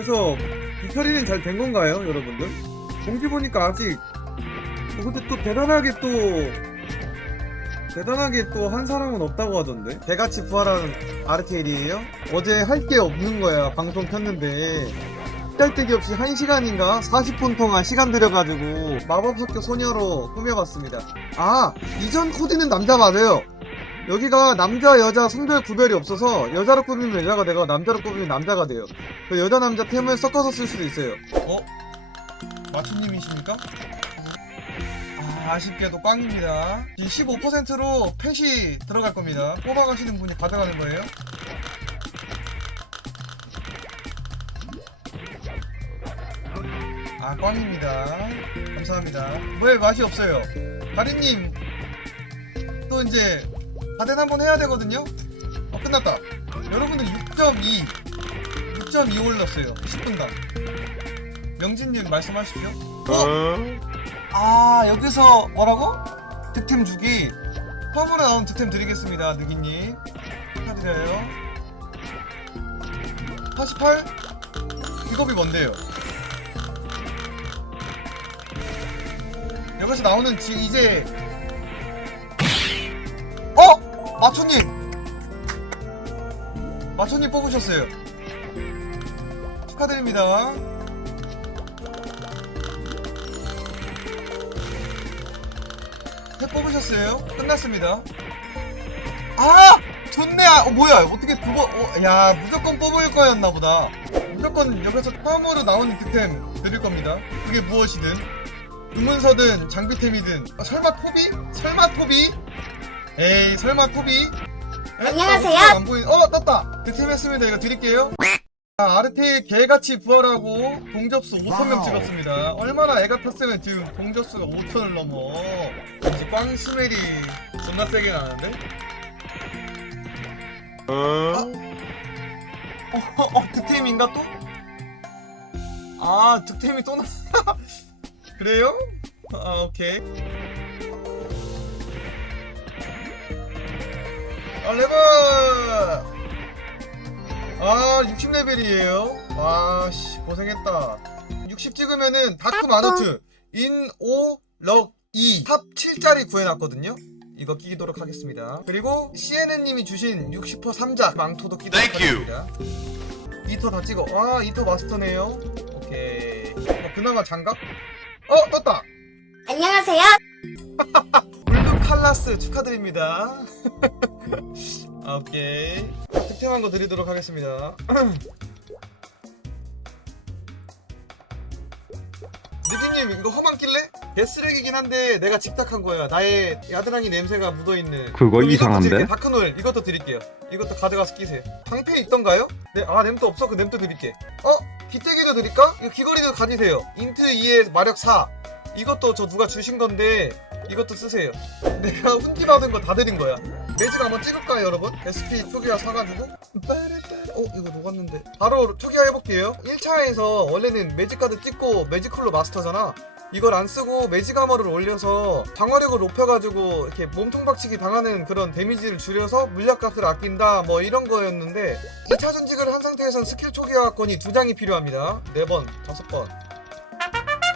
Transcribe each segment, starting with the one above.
그래서 이 처리는 잘 된 건가요, 여러분들? 공지 보니까 아직 어, 근데 또 대단하게 또 대단하게 또 한 사람은 없다고 하던데. 개같이 부활하는 아르케일이에요? 어제 할 게 없는 거야. 방송 켰는데 딸데기 없이 1시간인가 40분 동안 시간 들여가지고 마법학교 소녀로 꾸며봤습니다. 아 이전 코디는 남자 맞아요. 여기가 남자 여자 성별 구별이 없어서 여자로 꾸미면 여자가 되고 남자로 꾸미면 남자가 돼요. 그 여자 남자 템을 섞어서 쓸 수도 있어요. 어? 마초님이십니까? 아, 아쉽게도 꽝입니다. 이 15%로 펫이 들어갈 겁니다. 뽑아가시는 분이 가져가는 거예요. 아, 꽝입니다. 감사합니다. 왜 맛이 없어요? 다리님, 또 이제, 다된 한번 해야 되거든요? 어, 끝났다. 여러분들 6.2, 6.2 올렸어요. 10분간. 명진님 말씀하십시오. 어? 아 여기서 뭐라고? 득템 주기 처음으로 나온 득템 드리겠습니다 느기님 축하드려요 48? 직업이 뭔데요? 여기서 나오는 지 이제 마초님 마초님 뽑으셨어요 축하드립니다 회 뽑으셨어요? 끝났습니다. 아! 좋네! 아, 어, 뭐야? 어떻게 그거, 어, 야, 무조건 뽑을 거였나 보다. 무조건 여기서 처음으로 나오는 득템 드릴 겁니다. 그게 무엇이든. 주문서든 장비템이든. 아, 설마 토비? 설마 토비? 에이, 설마 토비? 에? 안녕하세요. 아, 안 보이, 어, 떴다! 득템 했습니다. 이거 드릴게요. 아, 아르테일 개같이 부활하고 동접수 5천명 와우. 찍었습니다. 얼마나 애가 탔으면 지금 동접수가 5천을 넘어. 이제 꽝 스멜이 존나 세게 나는데? 어? 어, 어, 득템인가 또? 아, 득템이 또 나. 그래요? 아, 오케이. 아, 레버! 아 60레벨이에요. 와씨 고생했다. 60 찍으면은 다크 마노트 인오 럭2 탑 7짜리 구해놨거든요. 이거 끼도록 하겠습니다. 그리고 CNN님이 주신 60% 3작 망토도 끼도록 Thank you. 하겠습니다. 2터 다 찍어. 와 2터 마스터네요. 오케이. 어, 그나마 장갑? 어 떴다! 안녕하세요. 칼라스 축하드립니다. 아, 오케이. 득템한 거 드리도록 하겠습니다. 느기님 이거 험한 낄래? 개쓰레기긴 한데 내가 직탁한 거야. 나의 야드랑이 냄새가 묻어있는. 그거 그럼 이것도 이상한데? 드릴게요. 다크노엘 이것도 드릴게요. 이것도 가져가서 끼세요. 방패 있던가요? 네, 아 램도 없어. 그 램도 드릴게. 어? 귀때기도 드릴까? 이거 귀걸이도 가지세요. 인트 2에 마력 4. 이것도 저 누가 주신 건데 이것도 쓰세요. 내가 훈기 받은 거 다 드린 거야. 매직 한번 찍을까요, 여러분? SP 초기화 사가지고. 어, 이거 녹았는데. 바로 초기화 해볼게요. 1차에서 원래는 매직 카드 찍고 매직 쿨로 마스터잖아. 이걸 안 쓰고 매직 아머를 올려서 방어력을 높여가지고 이렇게 몸통 박치기 당하는 그런 데미지를 줄여서 물약값을 아낀다 뭐 이런 거였는데 2차 전직을 한 상태에선 스킬 초기화권이 두 장이 필요합니다 4번, 5번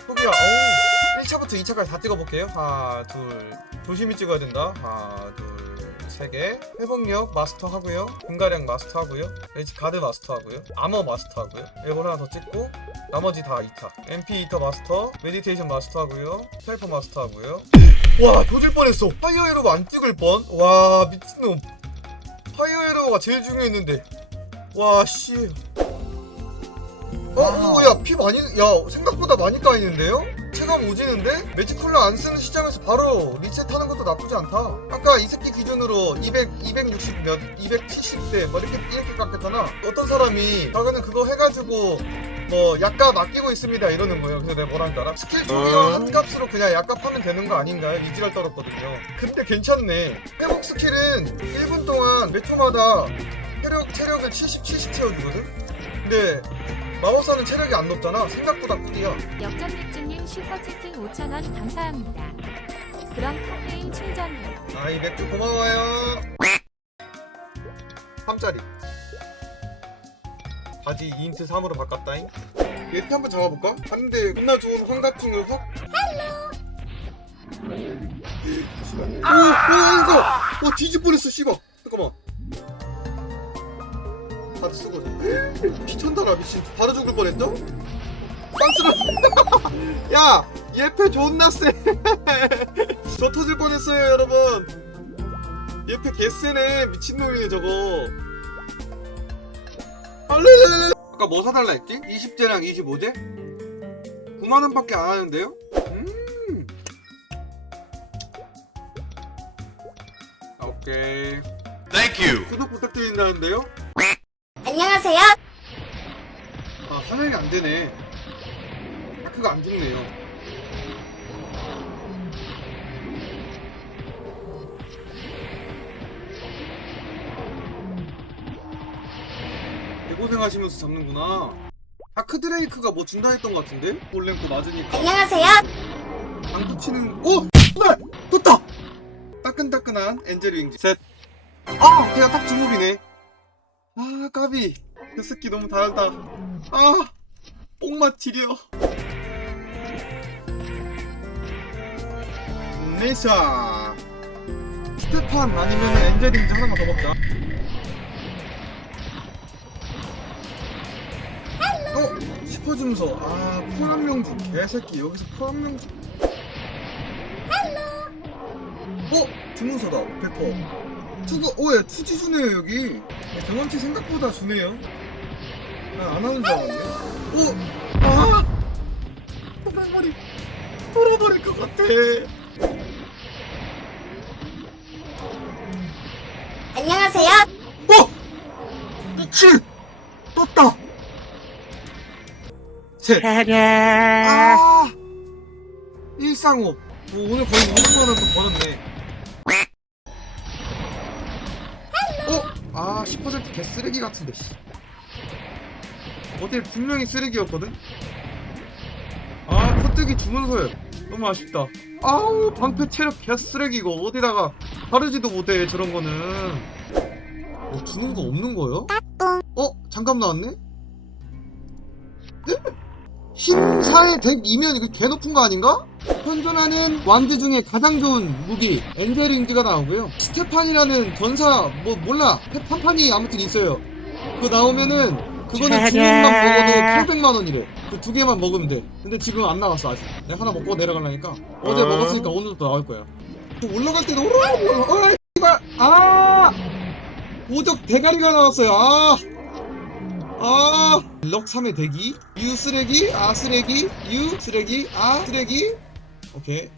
초기화 어우 1차부터 2차까지 다 찍어볼게요. 하나 둘 조심히 찍어야 된다. 하나 둘 세개. 회복력 마스터 하고요. 분가량 마스터 하고요. 레지 가드 마스터 하고요. 아머 마스터 하고요. 이걸 하나 더 찍고 나머지 다 2타 MP 2타 마스터 메디테이션 마스터 하고요. 텔포 마스터 하고요. 와 조질 뻔했어. 파이어 에러가 안 찍을 뻔와 미친놈. 파이어 에러가 제일 중요했는데. 와씨. 어? 오, 야, 피 많이, 야, 생각보다 많이 까이는데요? 체감 오지는데? 매직쿨러 안 쓰는 시점에서 바로 리셋하는 것도 나쁘지 않다. 아까 이 새끼 기준으로 200, 260 몇, 270대, 뭐 이렇게, 이렇게 깎였잖아. 어떤 사람이, 자기는 그거 해가지고, 뭐, 약값 아끼고 있습니다. 이러는 거예요. 그래서 내가 줄 알아? 스킬 초기화 한 값으로 그냥 약값 하면 되는 거 아닌가요? 이지랄 떨었거든요. 근데 괜찮네. 회복 스킬은 1분 동안 몇 초마다 체력, 체력을 70, 70 채워주거든? 근데 마법사는 체력이 안 높잖아. 생각보다 꿀이야. 역전맥주님 슈퍼채팅 5,000원 감사합니다. 그럼 탑게임 충전 후 아, 이 맥주 고마워요. 3짜리. 바지 인트 3으로 바꿨다잉 얘트 한번 잡아볼까? 하는데 겁나 좋은 환갑증을 확 오, 오, 이거! 어, 뒤질 뻔했어, 씨발. 잠깐만. 바드 쓰고. 피천다라, 미친. 바로 죽을 뻔했죠? 빤스러. 야! 얘패 존나 세. 저 터질 뻔했어요, 여러분. 얘패 개쎄네. 미친놈이네, 저거. 알레레레. 아까 뭐 사달라 했지? 20제랑 25제? 9만원 밖에 안 하는데요? 음. 오케이. Thank you. 구독 부탁드린다는데요? 안녕하세요. 아, 화면이 안 되네. 마크가 안 죽네요. 개고생하시면서 잡는구나. 다크 드레이크가 뭐 준다 했던 것 같은데? 볼랭크 맞으니까. 안녕하세요. 방구 치는 오! 날 떴다! 따끈따끈한 엔젤 윙즈 셋. 아! 걔가 딱 주목이네. 아 까비. 그 새끼 너무 달다. 아! 뽕맛 지려. 네샤. 스테판 아니면 엔젤 윙즈 하나만 더 먹자. 어? 슈퍼줌소. 아, 포함명주. 개새끼, 여기서 포함명주. 어? 주문서다 100% 투구 오예 투지 주네요 여기 경험치 생각보다 주네요 난안 하는 줄 알았네 어? 아! 호랑머리 돌아버릴 것 같아 안녕하세요. 어? 미친 떴다 셋 아! 135뭐 오늘 거의 50만원 더 벌었네 70% 개쓰레기 같은데 씨. 어때 분명히 쓰레기였거든? 아 커뜨기 주문서요 너무 아쉽다 아우 방패 체력 개쓰레기고 어디다가 바르지도 못해 저런 거는 어 주는 거 없는 거예요? 어? 잠깐 나왔네? 네? 흰사의 덱이면 이거 개 높은 거 아닌가? 현존하는 왕드 중에 가장 좋은 무기 엔젤링즈가 나오고요. 스테판이라는 전사 뭐 몰라. 판판이 아무튼 있어요. 그거 나오면은 그거는 주문만 먹어도 800만 원이래. 그 두 개만 먹으면 돼. 근데 지금 안 나왔어 아직. 내가 하나 먹고 내려가려니까. 어제 먹었으니까 오늘도 또 나올 거야. 또 올라갈 때도 올라가 이발 아! 보적 대가리가 나왔어요. 아! 아, 럭 3의 대기, U 쓰레기, 아 쓰레기, U 쓰레기, 아 쓰레기. 오케이.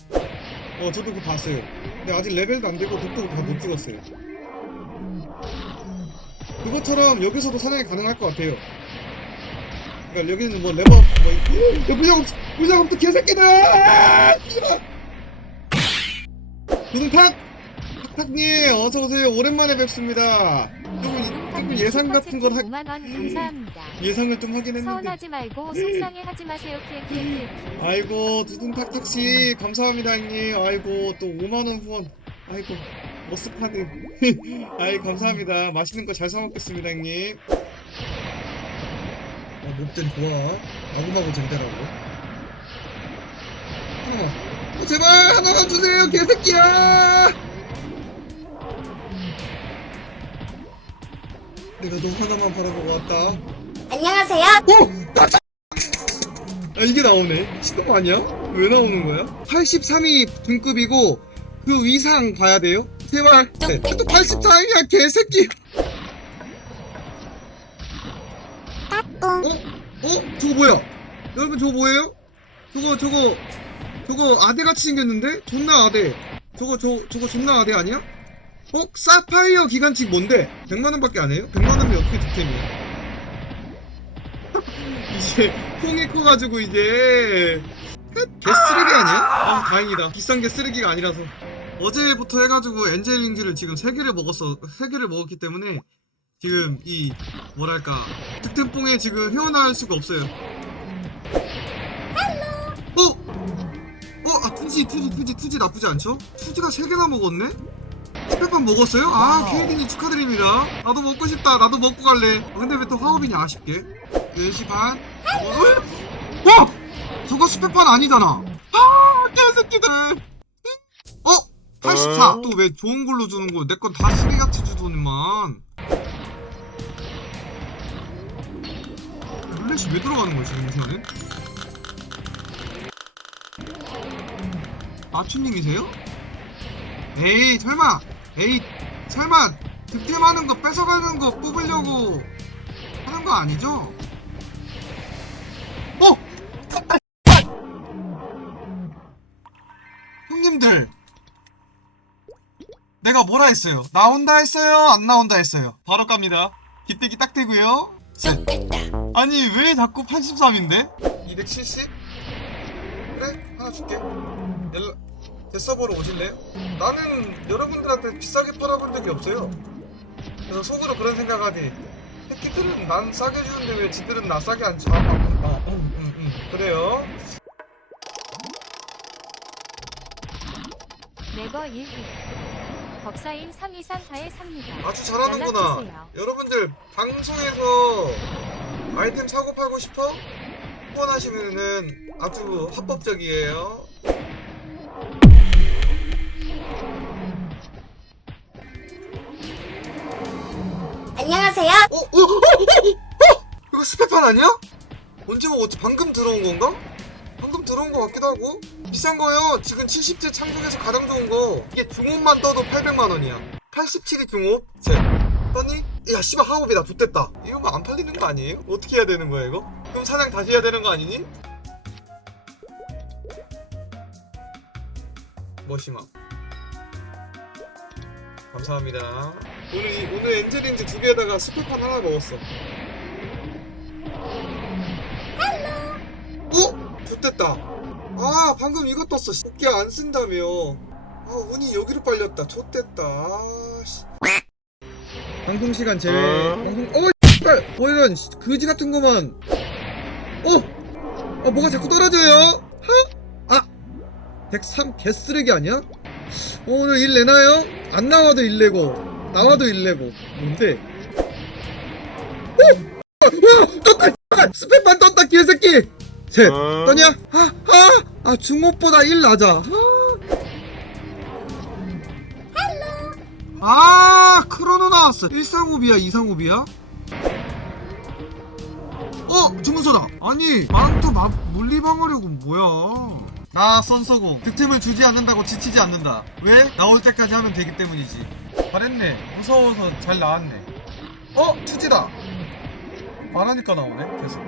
어, 저도 그거 봤어요. 근데 아직 레벨도 안 되고 독도 다못 찍었어요. 그것처럼 여기서도 사냥이 가능할 것 같아요. 그러니까 여기는 뭐 레버, 뭐, 야, 무장, 무장 없도 개새끼들! 구둥탁! 탁탁님, 어서오세요. 오랜만에 뵙습니다. 조금, 조금 예상 같은 걸 하, 5만 원 감사합니다. 예상을 좀 하긴 했는데 서운하지 말고 속상해하지 마세요. 키키키. 아이고 두둥탁탁 씨 감사합니다 형님. 아이고 또 5만 원 후원. 아이고 머스파드. 아이 감사합니다. 맛있는 거 잘 사 먹겠습니다 형님. 아 목전 좋아. 마구마구 쟁대라고. 하나만. 어, 제발 하나만 주세요 개새끼야 내가 너 하나만 바라보고 왔다 안녕하세요. 어! 나 자- 아, 이게 나오네. 미친놈 아니야? 왜 나오는 거야? 83이 등급이고 그 이상 봐야 돼요? 제발. 네. 또 84이야 개새끼. 어? 어? 저거 뭐야? 여러분 저거 뭐예요? 저거 저거 저거 아대같이 생겼는데? 존나 아대. 저거 저 저거 존나 아대 아니야? 어? 사파이어 기관식 뭔데? 100만원밖에 안 해요? 100만원이 어떻게 득템이야? 이제 통이 커가지고 이제 개 쓰레기 아니야? 아 다행이다 비싼 게 쓰레기가 아니라서 어제부터 해가지고 엔젤링즈를 지금 3개를 먹었어 3개를 먹었기 때문에 지금 이 뭐랄까 득템뽕에 지금 헤어나올 수가 없어요 어? 어? 아 투지 투지 투지 투지 나쁘지 않죠? 투지가 3개나 먹었네? 스펙판 먹었어요? 아 케이딘이 축하드립니다 나도 먹고 싶다 나도 먹고 갈래 아, 근데 왜 또 화업이냐 아쉽게 4시 반? 어? 와! 저거 스펙반 아니잖아. 아, 개새끼들. 어? 84. 또 왜 좋은 걸로 주는 거야? 내 건다 시계같이 주더니만. 룰렛이 왜 들어가는 거야, 지금 이 시간에? 마추님이세요? 에이, 설마. 에이, 설마. 득템하는 거 뺏어가는 거 뽑으려고 하는 거 아니죠? 어! 형님들 내가 뭐라 했어요? 나온다 했어요? 안 나온다 했어요? 바로 갑니다 기대기 딱 되고요 셋. 아니 왜 자꾸 83인데? 270? 그래 하나 줄게 연락 데서버로 오실래요? 나는 여러분들한테 비싸게 팔아본 적이 없어요 그래서 속으로 그런 생각하니 새끼들은 난 싸게 주는데 왜 지들은 나 싸게 안 줘? 아, 아, 아, 음, 음, 음. 그래요? 네버 1위. 법사인 323 삽니다. 아주 잘하는구나. 연락주세요. 여러분들 방송에서 아이템 사고 팔고 싶어? 후원하시면은 아주 합법적이에요. 안녕하세요. 어? 어? 어? 어? 어? 이거 스페판 아니야? 언제 먹었지? 방금 들어온 건가? 방금 들어온 거 같기도 하고 비싼 거요 지금 70제 창국에서 가장 좋은 거 이게 중옵만 떠도 800만 원이야 87이 중옵 셋 떴니? 야 씨발 하옵이다 좋됐다 이러면 안 팔리는 거 아니에요? 어떻게 해야 되는 거야 이거? 그럼 사냥 다시 해야 되는 거 아니니? 머시마 감사합니다 오늘 이, 오늘 엔젤인지 두 개에다가 스페판 하나 먹었어. 어? 좋됐다. 아 방금 이거 떴어. 어깨 안 쓴다며. 아 운이 여기로 빨렸다. 좋됐다. 아, 씨. 방송 시간 제외 방송 어 씨발! 뭐 이런 씨, 그지 같은 거만. 어? 아 뭐가 자꾸 떨어져요? 하? 아! 103 개쓰레기 아니야? 어, 오늘 일 내나요? 안 나와도 일 내고 나와도 일 내고 뭔데? 어? 어? 떴다! 스펙만 떴다 개새끼 셋 떠냐? 아, 아, 아 중업보다 1 낮아. 아, 아 크로노 나왔어. 1상호비야, 2상호비야? 어, 주문서다. 아니, 망토 막 물리방어력은 뭐야? 나 썬서고 득템을 주지 않는다고 지치지 않는다. 왜? 나올 때까지 하면 되기 때문이지. 잘했네. 무서워서 잘 나왔네. 어, 투지다. 말하니까 나오네. 계속.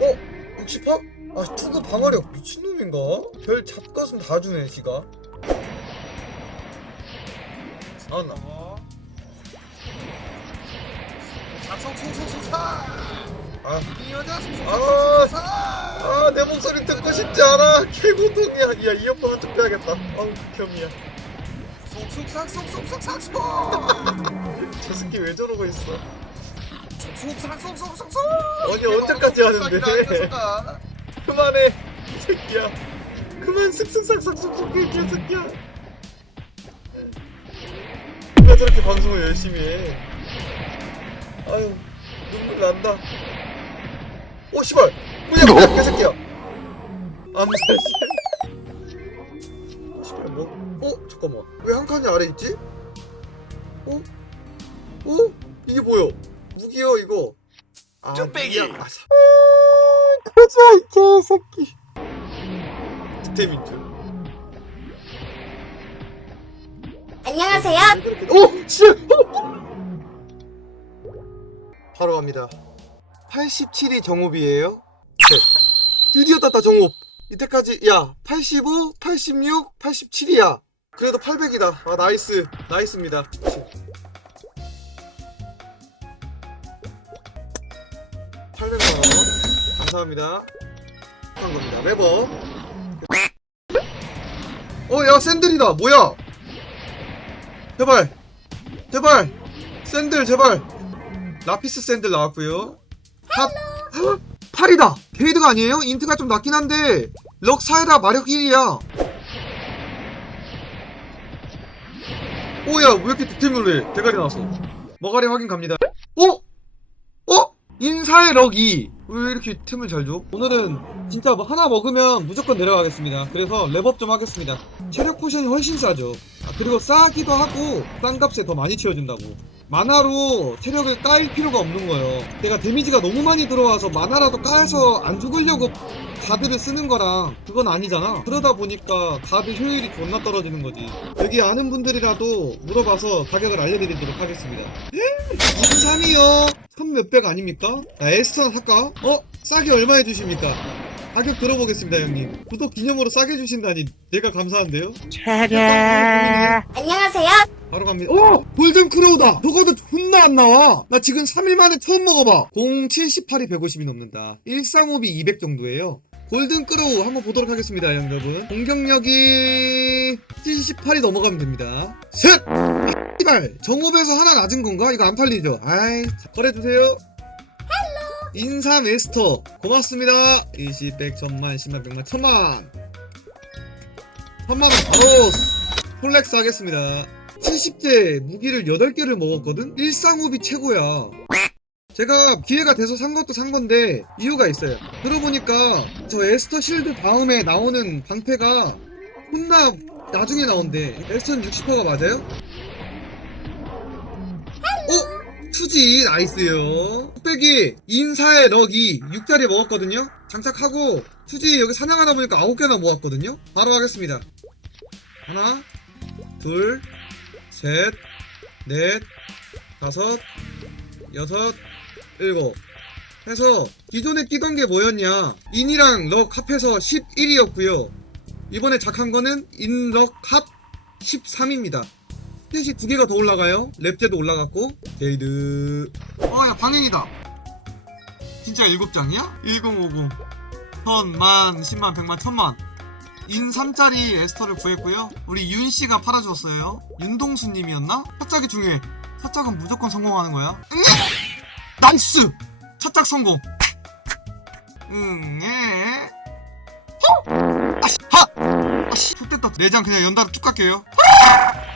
어? 68? 아 투구 방어력 미친놈인가? 별 잡것은 다 주네 지가 나왔나? 아, 이 여자 아, 아, 내 목소리 듣고 싶지 않아. 개고통이야. 야, 이어폰은 좀 빼야겠다. 아우, 겸이야. 쏙쏙삭쏙쏙쏙삭쏙. 저 새끼 왜 저러고 있어? 쏙쏙삭쏙쏙쏙쏙. 아니 언제까지 하는데? 그만해, 이 새끼야. 그만 쓱쓱삭삭쏙쏙 이 개새끼야. 누가 저렇게 방송을 열심히 해? 아유, 눈물 난다. 오 씨발 뭐야 뭐야 개새끼야 암살 씨발 뭐? 어? 잠깐만 왜 한 칸이 아래 있지? 어? 어? 이게 뭐야 무기요 이거 아. 무기야. 아, 사... 아 그러지 마, 이 개새끼 득템인 줄 안녕하세요. 왜 그렇게- 어! 진짜! 어! 바로 갑니다 87이 정옵이에요? 네. 드디어 떴다 정옵 이때까지 야 85, 86, 87이야. 그래도 800이다. 아 나이스. 나이스입니다. 800만 원. 감사합니다. 한 겁니다. 레버 어야 샌들이다. 뭐야? 제발. 제발. 샌들 제발. 라피스 샌들 나왔고요 탑. 헉! 8이다. 게이드가 아니에요? 인트가 좀 낮긴 한데 럭 4에다. 마력 1이야. 오야 왜 이렇게 득템을 해 대가리 나왔어. 머가리 확인 갑니다. 어? 어? 인사의 럭이. 왜 이렇게 템을 잘 줘? 오늘은 진짜 뭐 하나 먹으면 무조건 내려가겠습니다. 그래서 랩업 좀 하겠습니다. 체력 포션이 훨씬 싸죠. 아, 그리고 싸기도 하고 싼 값에 더 많이 채워준다고 만화로 체력을 까일 필요가 없는 거예요 내가 데미지가 너무 많이 들어와서 만화라도 까서 안 죽으려고 가드를 쓰는 거랑 그건 아니잖아 그러다 보니까 가드 효율이 존나 떨어지는 거지 여기 아는 분들이라도 물어봐서 가격을 알려드리도록 하겠습니다 23이요 천 몇백 아닙니까? 나 에스턴 할까? 어? 싸게 얼마 해주십니까? 가격 들어보겠습니다 형님. 구독 기념으로 싸게 주신다니 제가 감사한데요? 안녕하세요. 바로 갑니다. 어! 골든 크로우다. 저거도 존나 안 나와. 나 지금 3일 만에 처음 먹어봐. 0 78이 150이 넘는다. 135이 200 정도예요. 골든 크로우 한번 보도록 하겠습니다 여러분. 공격력이 78이 넘어가면 됩니다. 셋! 씨발. 정옵에서 하나 낮은 건가? 이거 안 팔리죠? 아이 자, 거래주세요 인삼 에스터 고맙습니다. 20, 100, 천만, 10만, 100만, 천만. 천만원 바로 폴렉스 하겠습니다. 70대 무기를 8개를 먹었거든? 일상호비 최고야. 제가 기회가 돼서 산 것도 산 건데 이유가 있어요. 들어보니까 저 에스터 실드 다음에 나오는 방패가 혼나 나중에 나온대. 에스터는 60%가 맞아요? 어? 투지 나이스요. 뚝배기 인사의 럭이 6자리 먹었거든요. 장착하고 투지 여기 사냥하다 보니까 9개나 모았거든요. 바로 하겠습니다. 하나 둘 셋, 넷, 다섯, 여섯, 일곱. 해서 기존에 끼던 게 뭐였냐? 인이랑 럭 합해서 11이었고요. 이번에 작한 거는 인럭 합 13입니다 스탯이 두 개가 더 올라가요 랩제도 올라갔고 게이드 어야 방행이다 진짜 7장이야? 1050 천, 만, 10만, 100만, 천만 인 3짜리 에스터를 구했고요. 우리 윤 씨가 팔아주었어요. 윤동수 님이었나? 첫짝이 중요해. 첫짝은 무조건 성공하는 거야. 응? 나이스! 첫짝 성공. 응, 예. 호! 아씨, 하! 아씨, 흑됐다. 내장 그냥 연달아 쭉 갈게요. 어?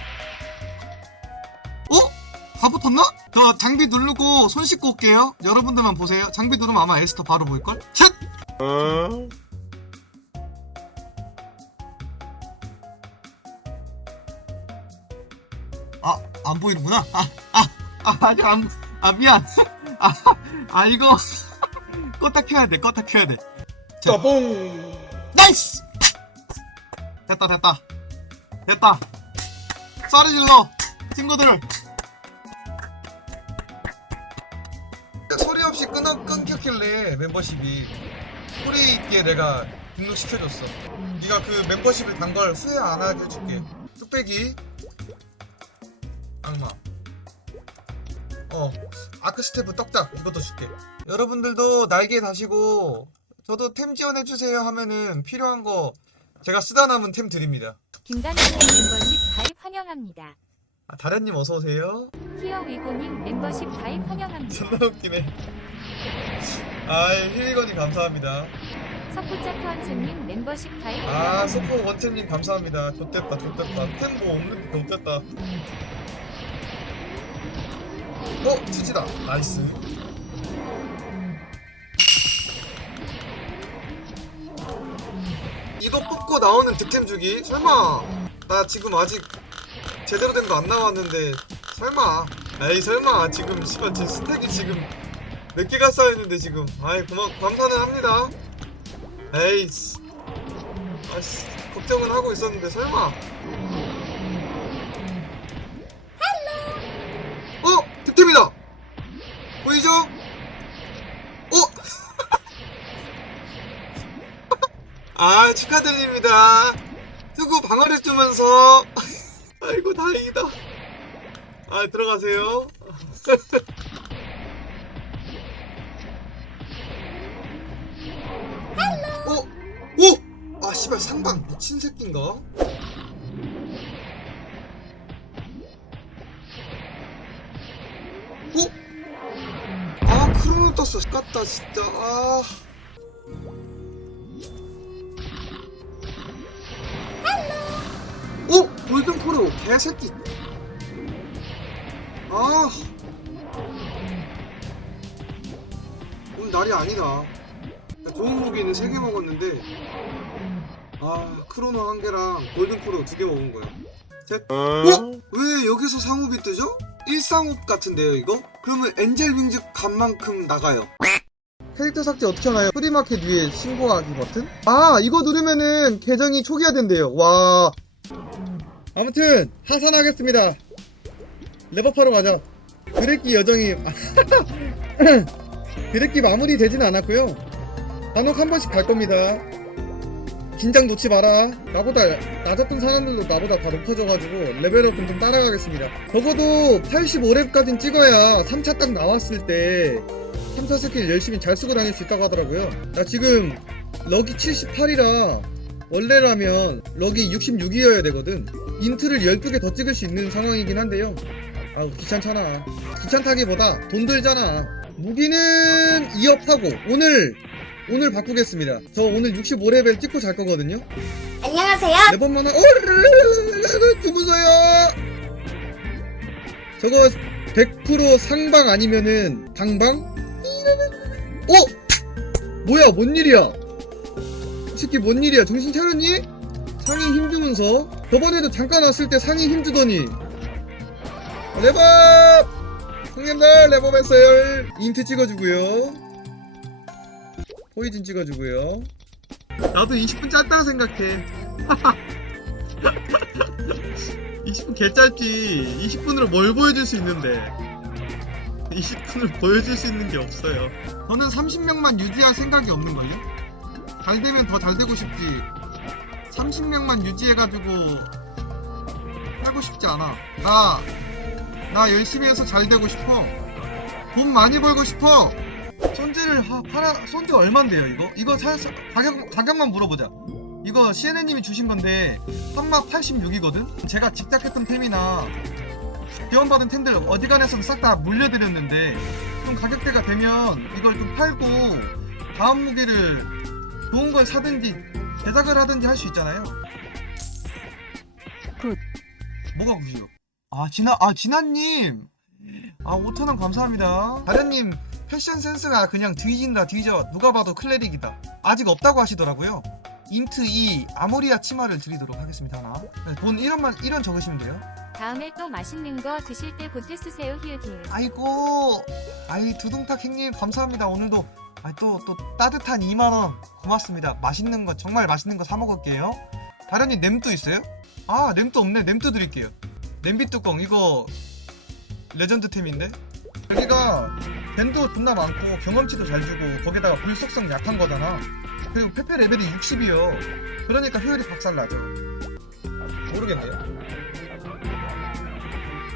다 붙었나? 저 장비 누르고 손 씻고 올게요. 여러분들만 보세요. 장비 누르면 아마 에스터 바로 보일걸? 셋! 아, 안 보이는구나. 아, 아, 아, 아직 안, 아, 미안. 아, 아, 이거. 껐다 켜야 돼, 껐다 켜야 돼. 자, 따봉 나이스! 됐다, 됐다. 됐다. 쏘리 질러, 친구들. 멤버십이 소리 있게 내가 등록시켜줬어. 네가 그 멤버십을 단 걸 후회 안 하게 해줄게. 뚝배기. 악마. 어, 아크스테프 떡작 이것도 줄게. 여러분들도 날개 다시고 저도 템 지원해주세요 하면은 필요한 거 제가 쓰다 남은 템 드립니다. 김단님 멤버십 가입 환영합니다. 아, 다련님 어서 오세요. 히어 위고님 멤버십 가입 환영합니다. 존나 웃기네. 아이 힐리건이 감사합니다. 석구자 편수님 멤버십 가입 아. 소포 원템님 감사합니다. 좋댔다 좋댔다. 템뭐 없는데 좋댔다. 어 투지다. 나이스. 이거 뽑고 나오는 득템 주기? 설마 나 지금 아직 제대로 된 거 안 나왔는데 설마 에이 설마 지금 씨발 제 스택이 지금 몇 개가 쌓여있는데 지금. 아이 고마 감사는 합니다. 에이 씨. 아씨 걱정은 하고 있었는데 설마. 어? 득템이다! 보이죠? 어? 아 축하드립니다. 투구 방어를 주면서. 아이고 다행이다. 아 들어가세요 씨발 상방 미친 새끼인가? 어? 아 크로노 떴어. 깠다 진짜. 아. 오! 골든 프로 개새끼. 아. 오늘 날이 아니다. 나 좋은 무기는 3개 먹었는데 아 크로노 한 개랑 골든 프로 두 개 먹은 거야 셋 어? 왜 여기서 상업이 뜨죠? 일상업 같은데요 이거? 그러면 엔젤 윙즈 간 만큼 나가요 캐릭터 삭제 어떻게 하나요? 프리마켓 위에 신고하기 버튼? 아 이거 누르면은 계정이 초기화된대요 와 아무튼 하산하겠습니다 랩업하러 가자 드래기 여정이 드래기 마무리 되진 않았고요 간혹 한 번씩 갈 겁니다 긴장 놓지 마라. 나보다 낮았던 사람들도 나보다 다 높아져가지고 레벨업 좀 따라가겠습니다. 적어도 85렙까진 찍어야 3차 딱 나왔을 때 3차 스킬 열심히 잘 쓰고 다닐 수 있다고 하더라고요. 나 지금 럭이 78이라 원래라면 럭이 66이어야 되거든. 인트를 12개 더 찍을 수 있는 상황이긴 한데요. 아우 귀찮잖아. 귀찮다기보다 돈 들잖아. 무기는 2업 하고 오늘 오늘 바꾸겠습니다. 저 오늘 65레벨 찍고 잘 거거든요. 안녕하세요. 네 번만 하... 어, 주무서요. 저거 100% 상방 아니면은 방방? 어? 뭐야 뭔 일이야? 이 새끼 뭔 일이야? 정신 차렸니? 상이 힘주면서? 저번에도 잠깐 왔을 때 상이 힘주더니. 레버 형님들 레버 했어요. 인트 찍어주고요 포이즌 찍어주고요. 나도 20분 짧다고 생각해. 20분 개 짧지. 20분으로 뭘 보여줄 수 있는데. 20분을 보여줄 수 있는 게 없어요. 저는 30명만 유지할 생각이 없는걸요? 잘 되면 더 잘 되고 싶지. 30명만 유지해가지고 하고 싶지 않아. 나, 나 열심히 해서 잘 되고 싶어. 돈 많이 벌고 싶어 손질을 하, 팔아 손질 얼만데요 이거? 이거 사, 사- 가격, 가격만 물어보자 이거 CNN님이 주신 건데 한마 86이거든? 제가 직작했던 템이나 지원받은 템들 어디간에서는 싹 다 물려드렸는데 좀 가격대가 되면 이걸 좀 팔고 다음 무기를 좋은 걸 사든지 제작을 하든지 할 수 있잖아요 굿. 뭐가 굿이요? 아 진아 아 진아님 아 5천원 감사합니다 다련님 패션 센스가 그냥 뒤진다 뒤져. 누가 봐도 클레릭이다. 아직 없다고 하시더라고요. 인트 2 아모리아 치마를 드리도록 하겠습니다 하나. 네, 돈 1원만 1원 적으시면 돼요. 다음에 또 맛있는 거 드실 때 보태 쓰세요 히읗히읗. 아이고. 아이 두둥탁 행님 감사합니다. 오늘도 또또 따뜻한 2만원. 고맙습니다. 맛있는 거 정말 맛있는 거 사 먹을게요. 다련님 냄도 있어요? 아 냄도 없네. 냄도 드릴게요. 냄비 뚜껑. 이거 레전드템인데? 여기가 밴도 존나 많고 경험치도 잘 주고 거기다가 불속성 약한 거잖아. 그리고 페페 레벨이 60이요. 그러니까 효율이 박살나죠. 모르겠네요.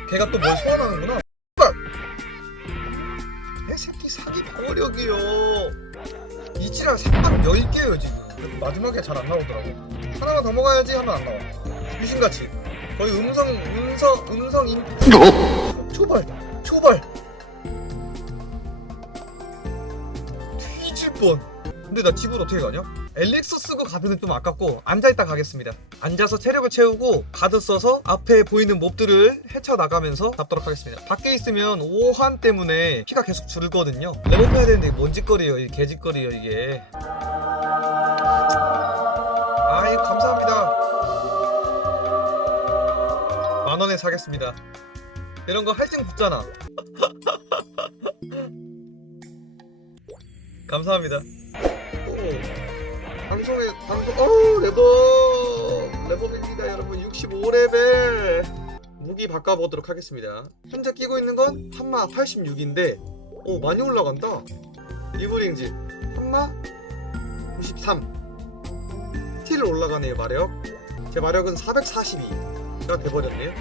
걔가 또 뭘 소환하는구나. 내 새끼 사기 고력이요. 이치랑 생방 10개요 지금. 마지막에 잘 안 나오더라고. 하나만 더 먹어야지 하면 안 나와. 귀신같이. 거의 음성 음성 음성 인 초발 초발 뻔 근데 나 집으로 어떻게 가냐? 엘릭서 쓰고 가드는 좀 아깝고 앉아있다 가겠습니다. 앉아서 체력을 채우고 가드 써서 앞에 보이는 몹들을 헤쳐나가면서 잡도록 하겠습니다. 밖에 있으면 오한 때문에 피가 계속 줄거든요. 레벨해야 되는데 뭔 짓거리예요? 이 개짓거리예요 이게. 아이 감사합니다. 만원에 사겠습니다. 이런 거 할증 붙잖아 감사합니다. 오, 방송에 방송 어 레버 레버입니다 여러분. 65레벨. 무기 바꿔보도록 하겠습니다. 현재 끼고 있는 건 한마 86인데 오 많이 올라간다. 이브링즈 한마 93 스틸 올라가네요 마력. 제 마력은 442가 돼버렸네요